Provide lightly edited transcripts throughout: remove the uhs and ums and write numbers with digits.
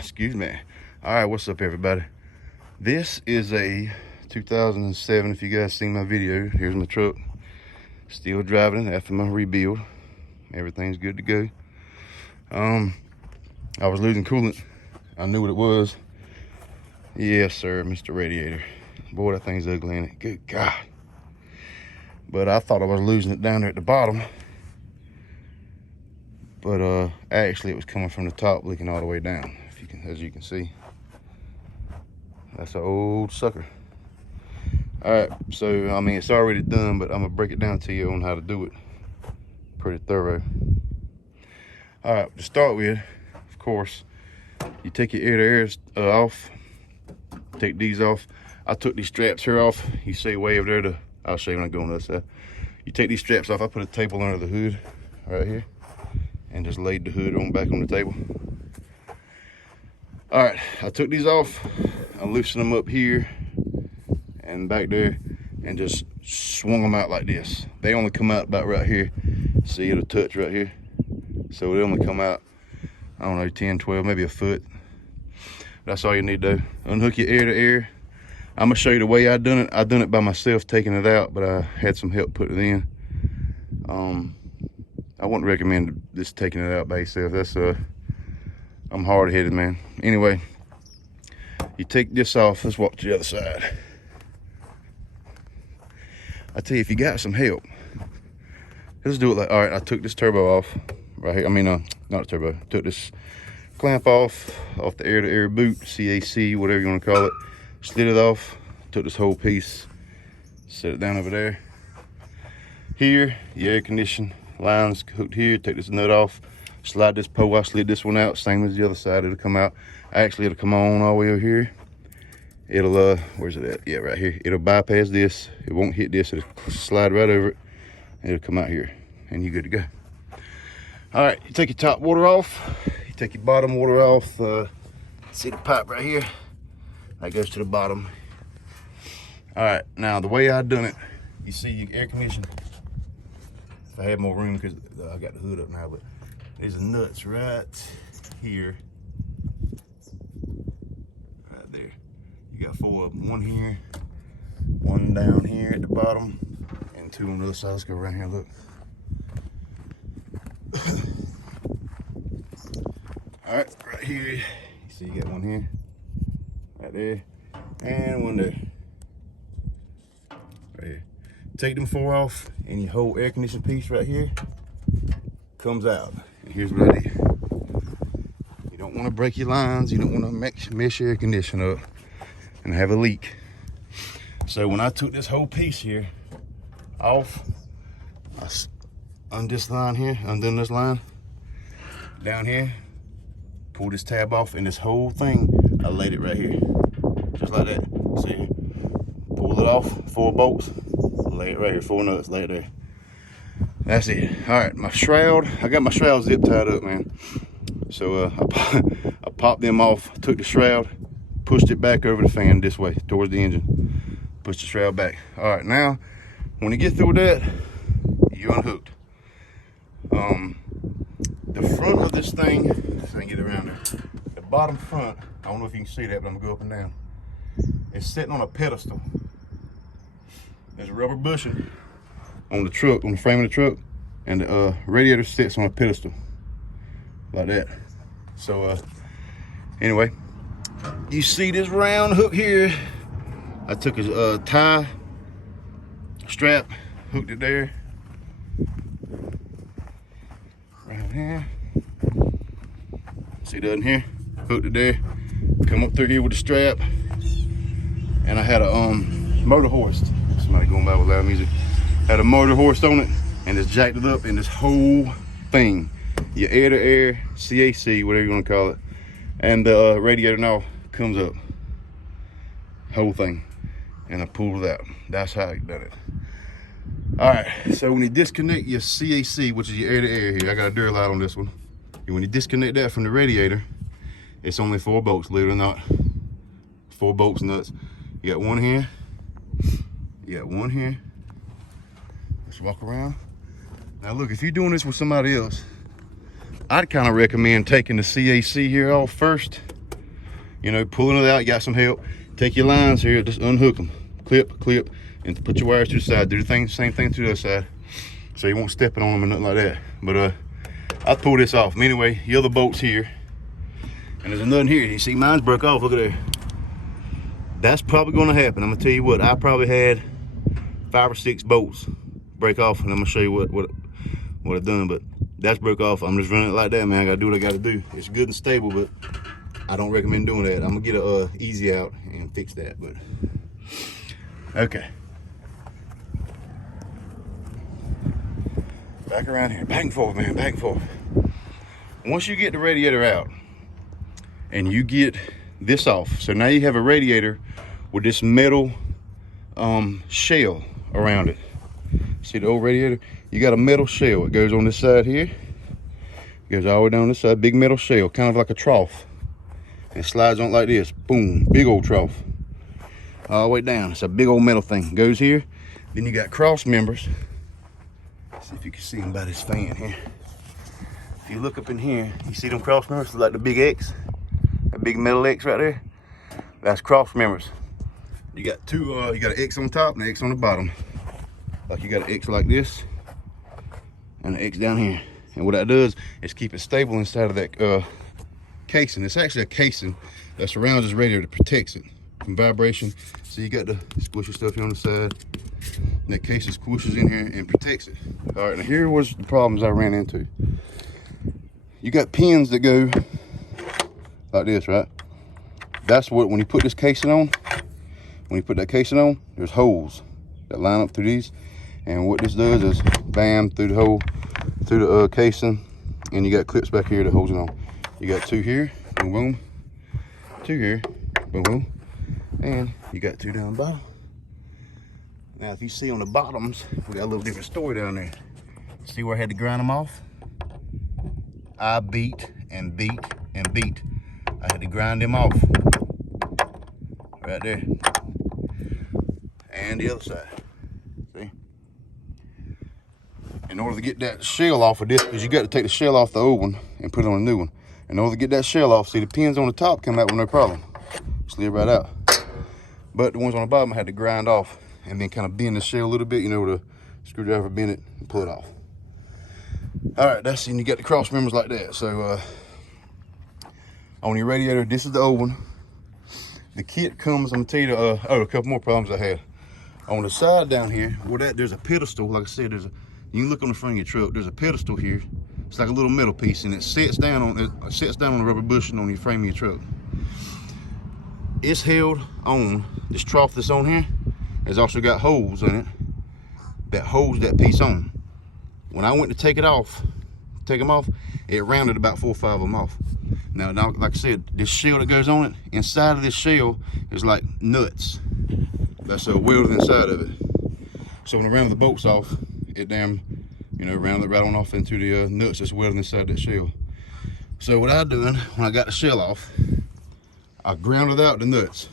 Excuse me. All right, what's up, everybody? This is a 2007. If you guys seen my video, here's my truck. Still driving it after my rebuild. Everything's good to go. I was losing coolant. I knew what it was. Yes, sir, Mr. Radiator. Boy, that thing's ugly, ain't it? Good God. But I thought I was losing it down there at the bottom. But actually it was coming from the top, leaking all the way down. If you can, as you can see. That's an old sucker. All right, so I mean it's already done, but I'm gonna break it down to you on how to do it. Pretty thorough. All right, to start with, of course, you take your air-to-air off. Take these off. I took these straps here off. You see way over there. I'll show you when I go on the other side. You take these straps off. I put a table under the hood right here, and just laid the hood on back on the table. All right, I took these off. I loosened them up here and back there, and just swung them out like this. They only come out about right here. See, it'll touch right here. So they only come out, I don't know, 10, 12, maybe a foot. That's all you need to do. Unhook your air to air. I'm gonna show you the way I done it. I done it by myself, taking it out, but I had some help putting it in. I wouldn't recommend just taking it out by yourself. That's I'm hard-headed, man. Anyway, you take this off. Let's walk to the other side. I tell you, if you got some help, let's do it like, all right, I took this turbo off right here. I mean, not a turbo. Took this clamp off the air-to-air boot, CAC, whatever you want to call it. Slid it off, took this whole piece, set it down over there. Here, your air condition line's hooked here. Take this nut off, slide this pole. I slid this one out, same as the other side. It'll come out. Actually, it'll come on all the way over here. It'll, where's it at? Yeah, right here. It'll bypass this. It won't hit this. It'll slide right over it. And it'll come out here, and you're good to go. All right, you take your top water off. You take your bottom water off. See the pipe right here? That goes to the bottom. All right, now the way I done it, you see your air conditioner. If I had more room, because I got the hood up now, but there's the nuts right here. Right there. You got 4 of them. One here, one down here at the bottom, and 2 on the other side. Let's go around here and look. All right here. You see you got one here. Right there, and one there. Right here. Take them 4 off, and your whole air conditioning piece right here comes out. And here's what I did. You don't want to break your lines. You don't want to mess your air conditioner up and have a leak. So when I took this whole piece here off, I undone this line here, undone this line down here, pull this tab off, and this whole thing, I laid it right here, just like that. See, pull it off, 4 bolts, lay it right here, 4 nuts, lay it there. That's it. All right, my shroud, I got my shroud zip tied up, man. So I popped them off, took the shroud, pushed it back over the fan this way, towards the engine. Push the shroud back. All right, now, when you get through with that, you're unhooked. The front of this thing, if I can get around there, the bottom front, I don't know if you can see that, but I'm gonna go up and down. It's sitting on a pedestal. There's a rubber bushing on the truck, on the frame of the truck, and the radiator sits on a pedestal, like that. So anyway, you see this round hook here? I took a tie strap, hooked it there. Right here. See that in here? Hooked it there. Come up through here with the strap. And I had a motor hoist. Somebody going by with loud music. Had a motor hoist on it and just jacked it up, and this whole thing, your air to air, CAC, whatever you want to call it, and the radiator now comes up. Whole thing. And I pulled it out. That's how I done it. All right, so when you disconnect your CAC, which is your air to air here, I got a Duralite on this one. And when you disconnect that from the radiator, it's only 4 bolts, believe it or not. 4 bolts nuts. You got one here. You got one here. Let's walk around. Now look, if you're doing this with somebody else, I'd kind of recommend taking the CAC here off first you know, pulling it out, you got some help. Take your lines here, just unhook them, clip, and put your wires to the side. Do the same thing to the other side, so you won't step it on them or nothing like that. But I'll pull this off. Anyway, the other bolt's here, and there's another here. You see, mine's broke off. Look at there. That's probably going to happen. I'm gonna tell you what. I probably had 5 or 6 bolts break off, and I'm gonna show you what I've done. But that's broke off. I'm just running it like that, man. I gotta do what I gotta do. It's good and stable, but I don't recommend doing that. I'm gonna get a easy out and fix that. But okay, back around here, back and forth, man, back and forth. Once you get the radiator out and you get this off, so now you have a radiator with this metal shell around it. See the old radiator? You got a metal shell. It goes on this side here, goes all the way down this side, big metal shell, kind of like a trough, and slides on like this. Boom, big old trough, all the way down. It's a big old metal thing. Goes here. Then you got cross members. Let's see if you can see them by this fan here. If you look up in here, you see them cross members, like the big X, that big metal X right there. That's cross members. You got two. You got an X on top and an X on the bottom. Like you got an X like this and an X down here. And what that does is keep it stable inside of that casing. It's actually a casing that surrounds this radiator that protects it from vibration. So you got the squishy stuff here on the side. And that casing squishes in here and protects it. All right, now here was the problems I ran into. You got pins that go like this, right? That's what, when you put this casing on, when you put that casing on, there's holes that line up through these. And what this does is bam through the hole, through the casing, and you got clips back here that holds it on. You got 2 here, boom, boom, 2 here, boom, boom, and you got 2 down the bottom. Now, if you see on the bottoms, we got a little different story down there. See where I had to grind them off? I beat and beat and beat. I had to grind them off right there, and the other side. See? In order to get that shell off of this, because you got to take the shell off the old one and put it on a new one. In order to get that shell off, see the pins on the top come out with no problem. Slid right out. But the ones on the bottom I had to grind off and then kind of bend the shell a little bit, you know, with a screwdriver, bend it and pull it off. All right, that's, and you got the cross members like that. So on your radiator, this is the old one. The kit comes, I'm gonna tell you, a couple more problems I had. On the side down here, where there's a pedestal, like I said, you can look on the front of your truck, there's a pedestal here. It's like a little metal piece, and it sits down on the rubber bushing on your frame of your truck. It's held on, this trough that's on here has also got holes in it that holds that piece on. When I went to take them off, it rounded about 4 or 5 of them off. Now, like I said, this shell that goes on it, inside of this shell is like nuts. That's welded inside of it. So when I rounded the bolts off, it rounded it right on off into the nuts that's welded inside that shell. So what I done, when I got the shell off, I grounded out the nuts.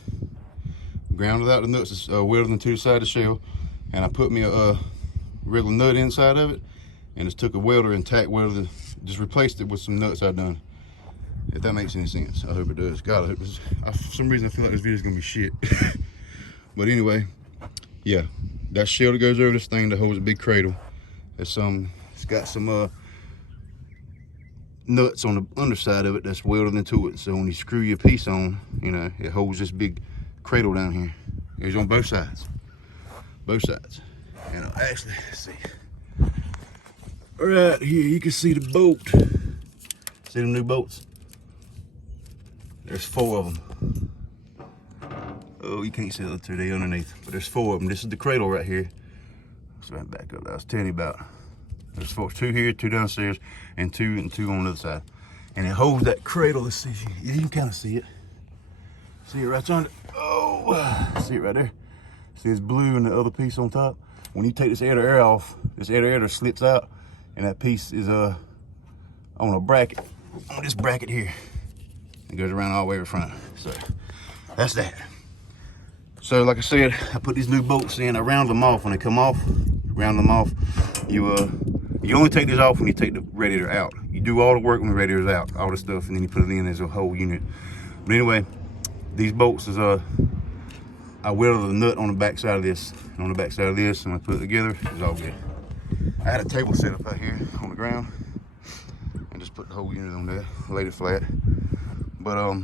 Grounded out the nuts that's welded into the side of the shell, and I put me a regular nut inside of it, and just took a welder and tack welded, just replaced it with some nuts I done. If that makes any sense, I hope it does. God, I hope this, for some reason I feel like this video is gonna be shit. But anyway, yeah, that shell that goes over this thing that holds a big cradle, it's got some nuts on the underside of it that's welded into it. So when you screw your piece on, you know, it holds this big cradle down here. It's on both sides. Both sides. And actually, let's see. Right here, you can see the bolt. See them new bolts? There's 4 of them. Oh, you can't see the other 2, they underneath. But there's 4 of them. This is the cradle right here. So right back up, I was telling you about. There's 4, 2 here, 2 downstairs, and 2 on the other side. And it holds that cradle. Let's see. Yeah, you can kind of see it. See it right under. Oh, see it right there. See it's blue and the other piece on top. When you take this air to air off, this air to air slips out, and that piece is on a bracket, on this bracket here. It goes around all the way to the front. So that's that. So like I said, I put these new bolts in. I round them off when they come off. Round them off. You only take this off when you take the radiator out. You do all the work when the radiator's out, all the stuff, and then you put it in as a whole unit. But anyway, these bolts is I welded a nut on the back side of this, and on the back side of this, and I put it together. It's all good. I had a table set up out here on the ground, and just put the whole unit on there, laid it flat. But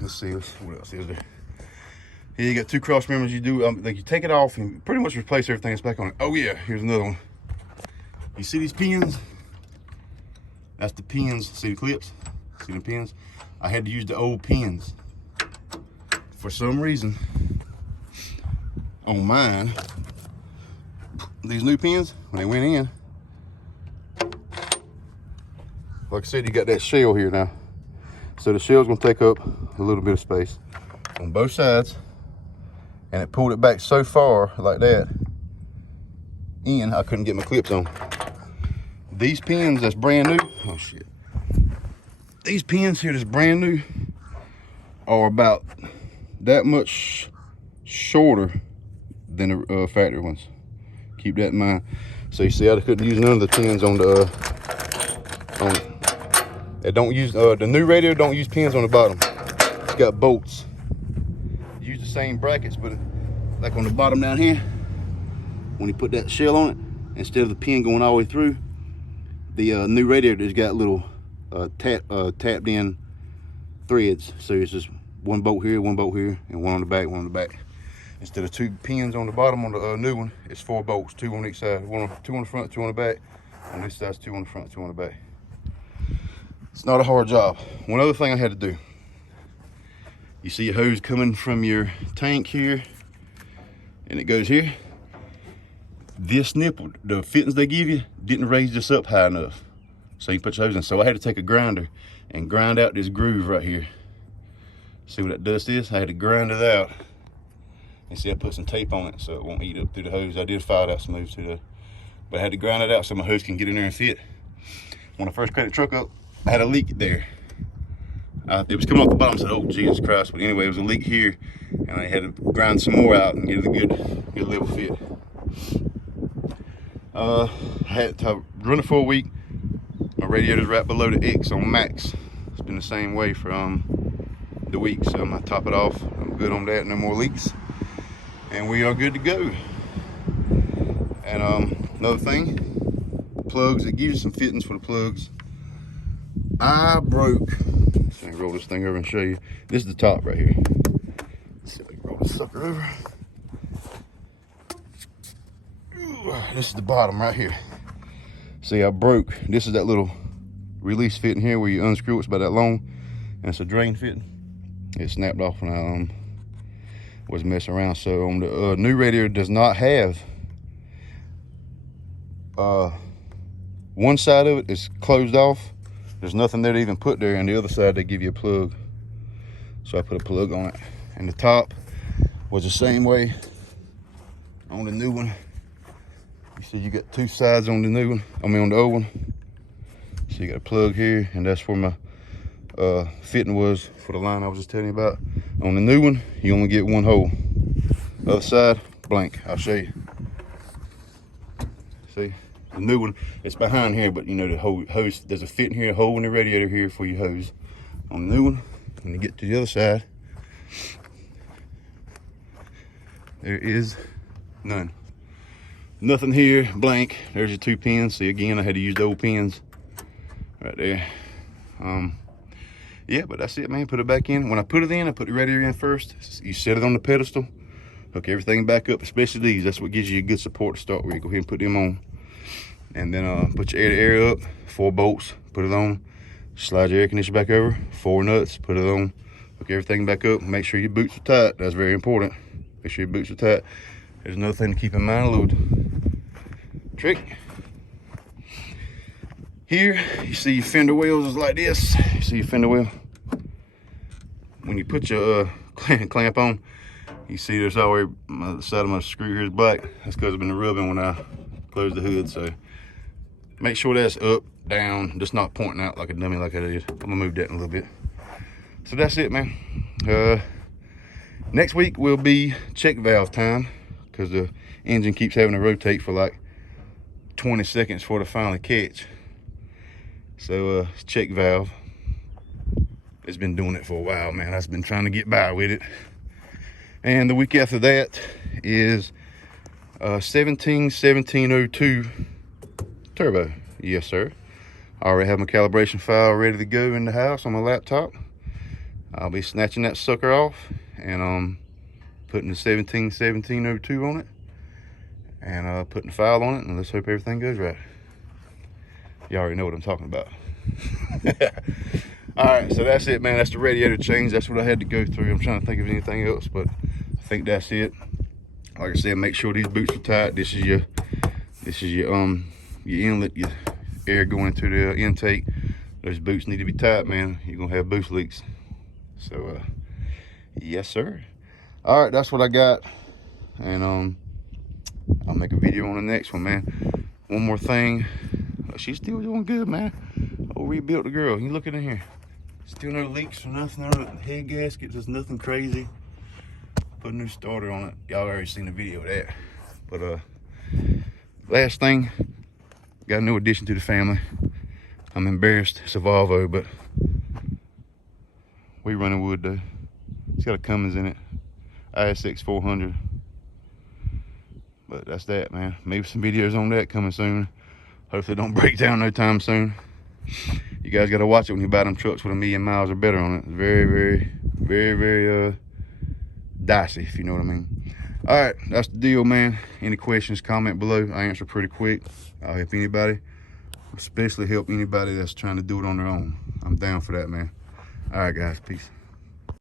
let's see what else is there. Here you got 2 cross members. You do like you take it off and pretty much replace everything that's back on it. Oh yeah, here's another one. You see these pins? That's the pins. See the clips? See the pins? I had to use the old pins. For some reason, on mine, these new pins, when they went in, like I said, you got that shell here now. So the shell's gonna take up a little bit of space on both sides, and it pulled it back so far like that in, I couldn't get my clips on. These pins that's brand new, oh shit. These pins here that's brand new are about that much shorter than the factory ones. Keep that in mind. So you see I couldn't use none of the pins on the they don't use the new radiator don't use pins on the bottom. It's got bolts. Use the same brackets, but like on the bottom down here, when you put that shell on it, instead of the pin going all the way through, the new radiator has got little tapped in threads. So it's just one bolt here, and one on the back, one on the back. Instead of 2 pins on the bottom on the new one, it's 4 bolts, 2 on each side. 2 on the front, 2 on the back. On this side, 2 on the front, 2 on the back. It's not a hard job. One other thing I had to do. You see a hose coming from your tank here, and it goes here. This nipple, the fittings they give you, didn't raise this up high enough. So you put your hose in. So I had to take a grinder and grind out this groove right here. See what that dust is? I had to grind it out. And see, I put some tape on it so it won't eat up through the hose. I did file it out smooth too though. But I had to grind it out so my hose can get in there and fit. When I first cranked the truck up, I had a leak there. It was coming off the bottom, so I said, oh Jesus Christ. But anyway, it was a leak here, and I had to grind some more out and get it a good level fit. I had to run it for a week. My radiator's right below the X on max. It's been the same way for the week, so I'm gonna top it off. I'm good on that, no more leaks. And we are good to go. And another thing, plugs, it gives you some fittings for the plugs. I broke, let me roll this thing over and show you. This is the top right here. Let's see if I can roll this sucker over. Ooh, this is the bottom right here. See, I broke, this is that little release fitting here where you unscrew it. It's about that long, and it's a drain fitting. It snapped off when I was messing around. So on the new radiator does not have one side of it is closed off. There's nothing there to even put there, and the other side they give you a plug. So I put a plug on it. And the top was the same way on the new one. You see you got 2 sides on the new one, on the old one. So you got a plug here, and that's where my fitting was for the line I was just telling you about. On the new one, you only get 1 hole. The other side, blank. I'll show you. See, the new one, it's behind here, but you know the hose, there's a fit in here, a hole in the radiator here for your hose. On the new one, when you get to the other side, there is none. Nothing here, blank. There's your 2 pins. See, again, I had to use the old pins right there. Yeah, but that's it, man. Put it back in. When I put it in, I put the radiator in first. You set it on the pedestal, hook everything back up, especially these. That's what gives you a good support to start with. You go ahead and put them on. And then put your air-to-air up, 4 bolts, put it on. Slide your air conditioner back over, 4 nuts, put it on. Hook everything back up. Make sure your boots are tight. That's very important. Make sure your boots are tight. There's another thing to keep in mind, a little trick. Here, you see your fender wheels is like this. You see your fender wheel? When you put your clamp on, you see there's already, the side of my screw here is black. That's because I've been rubbing when I close the hood. So make sure that's up, down, just not pointing out like a dummy like I did. I'm gonna move that in a little bit. So that's it, man. Next week will be check valve time, because the engine keeps having to rotate for like 20 seconds before to finally catch. So check valve. it's been doing it for a while, man. I've been trying to get by with it. And the week after that is 1702 turbo. Yes, sir. I already have my calibration file ready to go in the house on my laptop. I'll be snatching that sucker off and putting the 1702 on it, and putting the file on it, and let's hope everything goes right. You already know what I'm talking about. All right, so that's it, man. That's the radiator change. That's what I had to go through. I'm trying to think of anything else, but I think that's it. Like I said, make sure these boots are tight. This is your inlet, your air going into the intake. Those boots need to be tight, man. You're gonna have boost leaks. So yes, sir. All right, that's what I got, and I'll make a video on the next one, man. One more thing. She's still doing good, man. Oh, rebuilt the girl. You looking in here? Still no leaks or nothing. No head gasket, just nothing crazy. Put a new starter on it. Y'all already seen the video of that. But last thing, got a new addition to the family. I'm embarrassed. It's a Volvo, but we running wood though. It's got a Cummins in it, ISX 400. But that's that, man. Maybe some videos on that coming soon. Hopefully it don't break down no time soon. You guys got to watch it when you buy them trucks with 1,000,000 miles or better on it. It's very dicey, if you know what I mean. All right, that's the deal, man. Any questions, comment below. I answer pretty quick. I'll help anybody, especially help anybody that's trying to do it on their own. I'm down for that, man. All right, guys, peace.